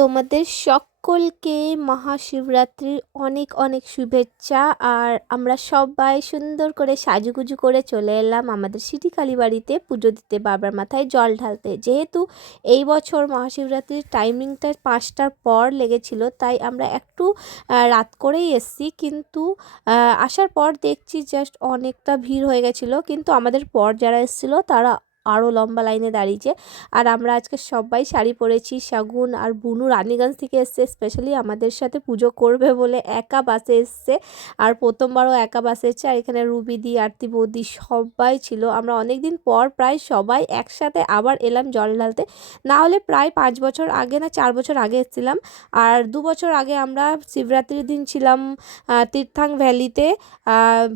তোমাদের সকলকে মহাশিবরাত্রির অনেক অনেক শুভেচ্ছা। আর আমরা সবাই সুন্দর করে সাজুগুজু করে চলে এলাম আমাদের সিটি কালীবাড়িতে পুজো দিতে, বাবার মাথায় জল ঢালতে। যেহেতু এই বছর মহাশিবরাত্রির টাইমিংটা 5টার পর লেগেছিল, তাই আমরা একটু রাত করেই এসছি। কিন্তু আসার পর দেখছি জাস্ট অনেকটা ভিড় হয়ে গেছিলো, কিন্তু আমাদের পর যারা এসেছিলো তারা আরও লম্বা লাইনে দাঁড়িয়েছে। আর আমরা আজকে সবাই শাড়ি পরেছি। শাগুন আর বুনু রানীগঞ্জ থেকে এসছে স্পেশালি আমাদের সাথে পুজো করবে বলে, একা বাসে এসছে। আর প্রথমবারও একা বাসে এসছে। আর এখানে রুবিদি, আরতি বৌদি সবাই ছিল। আমরা অনেক দিন পর প্রায় সবাই একসাথে আবার এলাম জল ঢালতে। না হলে প্রায় 5 বছর আগে না 4 বছর আগে এসেছিলাম। আর 2 বছর আগে আমরা শিবরাত্রির দিন ছিলাম তীর্থাং ভ্যালিতে,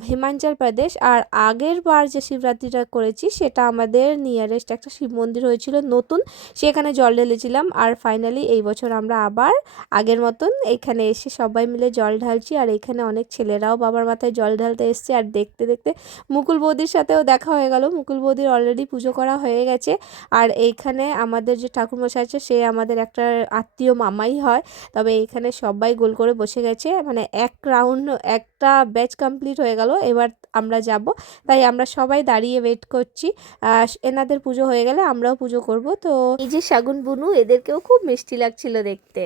হিমাচল প্রদেশ। আর আগের বার যে শিবরাত্রিটা করেছি সেটা আমাদের নিয়ারেস্ট একটা শিব মন্দির হয়েছিল নতুন, সেখানে জল ঢেলেছিলাম। আর ফাইনালি এই বছর আমরা আবার আগের মতন এখানে এসে সবাই মিলে জল ঢালছি। আর এখানে অনেক ছেলেরাও বাবার মাথায় জল ঢালতে এসছে। আর দেখতে দেখতে মুকুল বৌদির সাথেও দেখা হয়ে গেল। মুকুল বৌদির অলরেডি পুজো করা হয়ে গেছে। আর এইখানে আমাদের যে ঠাকুরমশাই আছে সে আমাদের একটা আত্মীয় মামাই হয়, তবে এইখানে সবাই গোল করে বসে গেছে। মানে এক রাউন্ড একটা ব্যাচ কমপ্লিট হয়ে গেল, এবার আমরা যাব। তাই আমরা সবাই দাঁড়িয়ে ওয়েট করছি। এনাদের পুজো হয়ে গেলে আমরাও পুজো করব। তো এই যে শাগুন বুনু, এদেরকেও খুব মিষ্টি লাগছিল দেখতে।